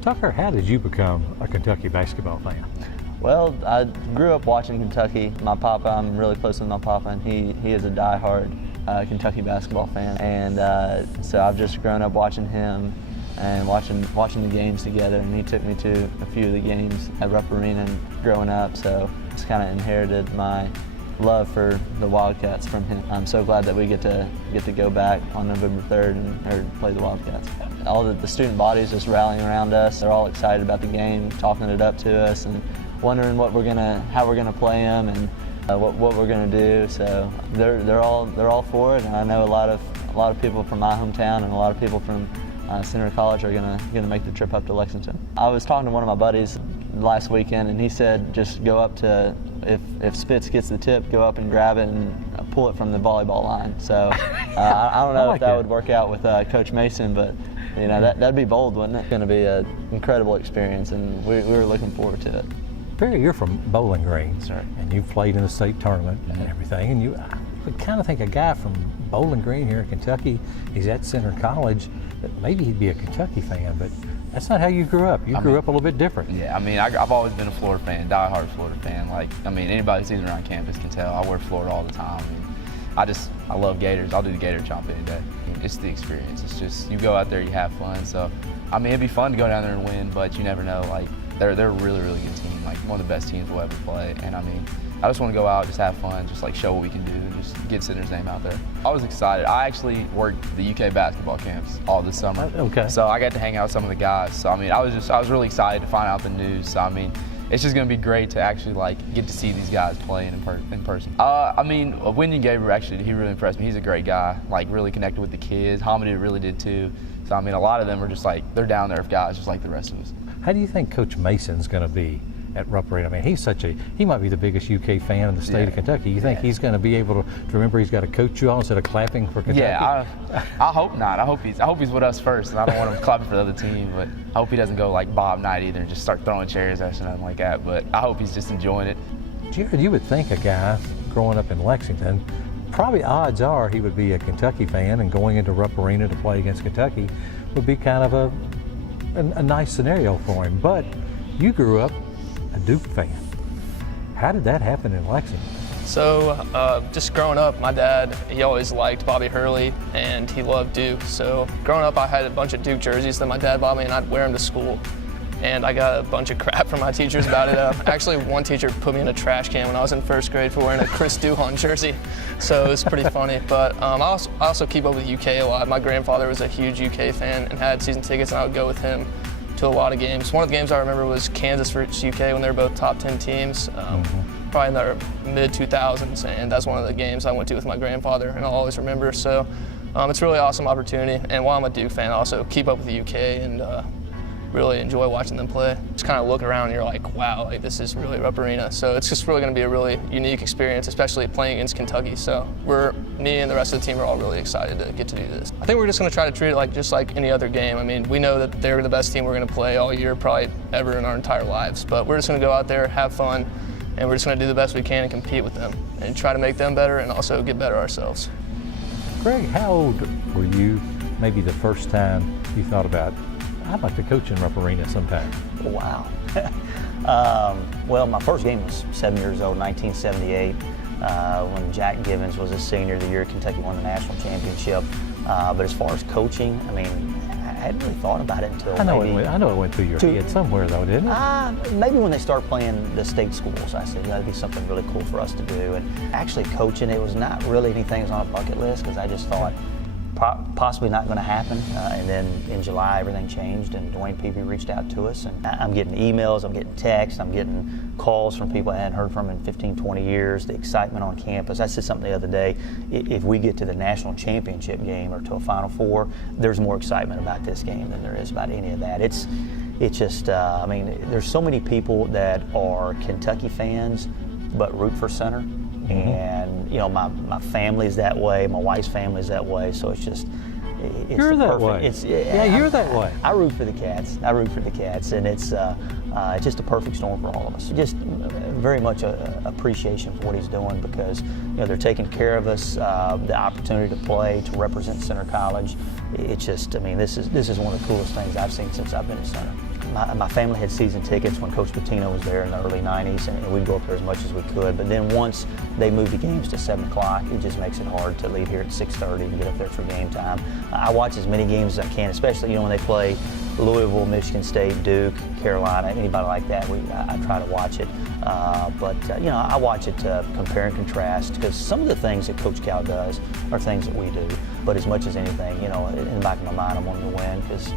Tucker, how did you become a Kentucky basketball fan? Well, I grew up watching Kentucky. My papa, I'm really close with my papa, and he is a diehard Kentucky basketball fan. And so I've just grown up watching him and watching the games together. And he took me to a few of the games at Rupp Arena growing up. So it's kind of inherited my love for the Wildcats from him. I'm so glad that we get to go back on November 3rd and play the Wildcats. All the student bodies just rallying around us. They're all excited about the game, talking it up to us, and wondering how we're gonna play them and what we're gonna do. So they're all for it, and I know a lot of people from my hometown and a lot of people from Senator College are gonna make the trip up to Lexington. I was talking to one of my buddies last weekend, and he said just go up to, if Spitz gets the tip, go up and grab it and pull it from the volleyball line. So I don't know if that would work out with Coach Mason, but you know that'd be bold, wouldn't it? It's going to be an incredible experience, and we were looking forward to it. Barry, you're from Bowling Green, Sir. And you've played in the state tournament and everything, and I would kind of think a guy from Bowling Green here in Kentucky, he's at Senator College, that maybe he'd be a Kentucky fan, but that's not how you grew up. You grew up a little bit different. Yeah, I mean, I've always been a Florida fan, diehard Florida fan. Anybody who sees me around campus can tell I wear Florida all the time. I love Gators. I'll do the Gator chomp any day. It's the experience. It's just, you go out there, you have fun. So, I mean, it'd be fun to go down there and win, but you never know. They're a really, really good team, one of the best teams we'll ever play. And I mean, I just want to go out, just have fun, just show what we can do, and just get Senator's name out there. I was excited. I actually worked the UK basketball camps all this summer. Okay. So I got to hang out with some of the guys. So I mean, I was really excited to find out the news. So I mean, it's just going to be great to actually get to see these guys playing in person. I mean, Wyndon Gabriel, actually, he really impressed me. He's a great guy, really connected with the kids. Hamidou really did too. So I mean, a lot of them are just they're down there with guys just like the rest of us. How do you think Coach Mason's going to be at Rupp Arena? I mean, he might be the biggest UK fan in the state of Kentucky. You think he's going to be able to remember he's got to coach you all instead of clapping for Kentucky? Yeah, I hope not. I hope he's with us first, and I don't want him clapping for the other team. But I hope he doesn't go like Bob Knight either and just start throwing chairs at us or nothing like that. But I hope he's just enjoying it. You would think a guy growing up in Lexington, probably odds are he would be a Kentucky fan, and going into Rupp Arena to play against Kentucky would be kind of a nice scenario for him. But you grew up a Duke fan. How did that happen in Lexington? So just growing up, my dad, he always liked Bobby Hurley, and he loved Duke. So growing up, I had a bunch of Duke jerseys that my dad bought me, and I'd wear them to school. And I got a bunch of crap from my teachers about it. Actually, one teacher put me in a trash can when I was in first grade for wearing a Chris Duhon jersey. So it was pretty funny. But I also keep up with UK a lot. My grandfather was a huge UK fan and had season tickets, and I would go with him to a lot of games. One of the games I remember was Kansas versus UK when they were both top 10 teams, probably in the mid-2000s, and that's one of the games I went to with my grandfather, and I'll always remember. So it's a really awesome opportunity, and while I'm a Duke fan, I also keep up with the UK and really enjoy watching them play. Just kind of look around and you're like, wow, this is really Rupp Arena. So it's just really going to be a really unique experience, especially playing against Kentucky. So me and the rest of the team are all really excited to get to do this. I think we're just going to try to treat it just like any other game. I mean, we know that they're the best team we're going to play all year, probably ever in our entire lives. But we're just going to go out there, have fun, and we're just going to do the best we can and compete with them and try to make them better and also get better ourselves. Greg, how old were you maybe the first time you thought about, I'd like to coach in Rupp Arena sometime? Wow. Well, my first game was 7 years old, 1978, when Jack Givens was a senior the year Kentucky won the national championship. But as far as coaching, I mean, I hadn't really thought about it until I know it went through your head somewhere, though, didn't it? Maybe when they start playing the state schools, I said that'd be something really cool for us to do. And actually coaching, it was not really anything that was on a bucket list, because I just thought, possibly not going to happen. And then in July, everything changed, and Dwayne Peavy reached out to us. And I'm getting emails, I'm getting texts, I'm getting calls from people I hadn't heard from in 15, 20 years, the excitement on campus. I said something the other day, if we get to the national championship game or to a Final Four, there's more excitement about this game than there is about any of that. It's just, I mean, there's so many people that are Kentucky fans but root for Center. And, you know, my family's that way, my wife's family's that way, so it's just, you're that way. You're that way. I root for the Cats. And it's just a perfect storm for all of us. Just very much a appreciation for what he's doing, because, you know, they're taking care of us, the opportunity to play, to represent Center College. It's just, I mean, this is one of the coolest things I've seen since I've been at Center. my family had season tickets when Coach Pitino was there in the early 90s, and we'd go up there as much as we could. But then once they moved the games to 7 o'clock, it just makes it hard to leave here at 6:30 and get up there for game time. I watch as many games as I can, especially when they play Louisville, Michigan State, Duke, Carolina, anybody like that. I try to watch it. But I watch it to compare and contrast, because some of the things that Coach Cal does are things that we do. But as much as anything, in the back of my mind, I wanted to win, because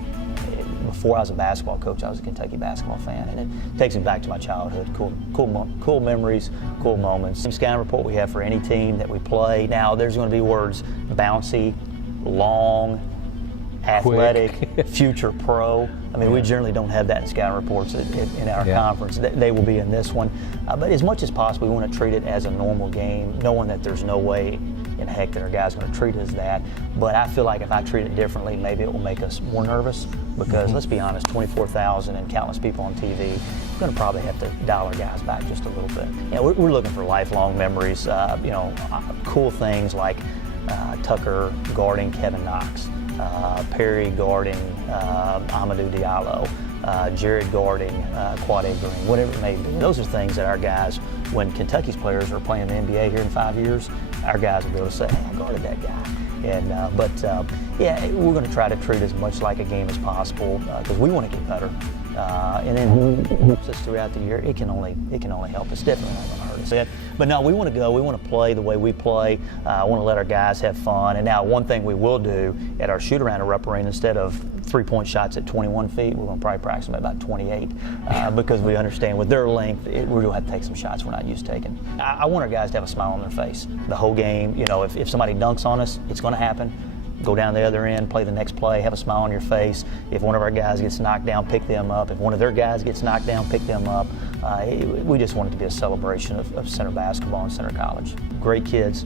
before I was a basketball coach, I was a Kentucky basketball fan, and it takes me back to my childhood. Cool memories, cool moments. The scouting report we have for any team that we play. Now, there's going to be words: bouncy, long, athletic, future pro. I mean, we generally don't have that in scouting reports in our conference. They will be in this one. But as much as possible, we want to treat it as a normal game, knowing that there's no way in heck that our guys are going to treat it as that. But I feel like if I treat it differently, maybe it will make us more nervous, because let's be honest, 24,000 and countless people on TV, we're going to probably have to dial our guys back just a little bit. We're looking for lifelong memories, cool things like Tucker guarding Kevin Knox, Perry guarding Amadou Diallo, Jared guarding Quade Green, whatever it may be. Those are things that our guys, when Kentucky's players are playing the NBA here in 5 years, our guys will be able to say, hey, I guarded that guy. We're going to try to treat it as much like a game as possible, because we want to get better. And then helps us throughout the year. It can only help us. Definitely not going to hurt us. But no, we want to go. We want to play the way we play. I want to let our guys have fun. And now, one thing we will do at our shoot around at Rupp Arena, instead of 3-point shots at 21 feet, we're going to probably practice them at about 28, because we understand with their length, we're going to have to take some shots we're not used to taking. I want our guys to have a smile on their face the whole game. If somebody dunks on us, it's going to happen. Go down the other end, play the next play, have a smile on your face. If one of our guys gets knocked down, pick them up. If one of their guys gets knocked down, pick them up. We just want it to be a celebration of Center basketball and Center College. Great kids.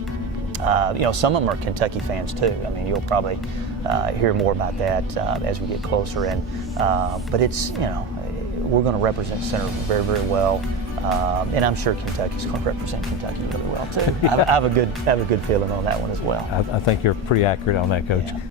Some of them are Kentucky fans too. I mean, you'll probably hear more about that as we get closer in. But it's, we're going to represent Center very, very well. And I'm sure Kentucky's going to represent Kentucky really well too. I have a good feeling on that one as well. I think you're pretty accurate on that, Coach. Yeah.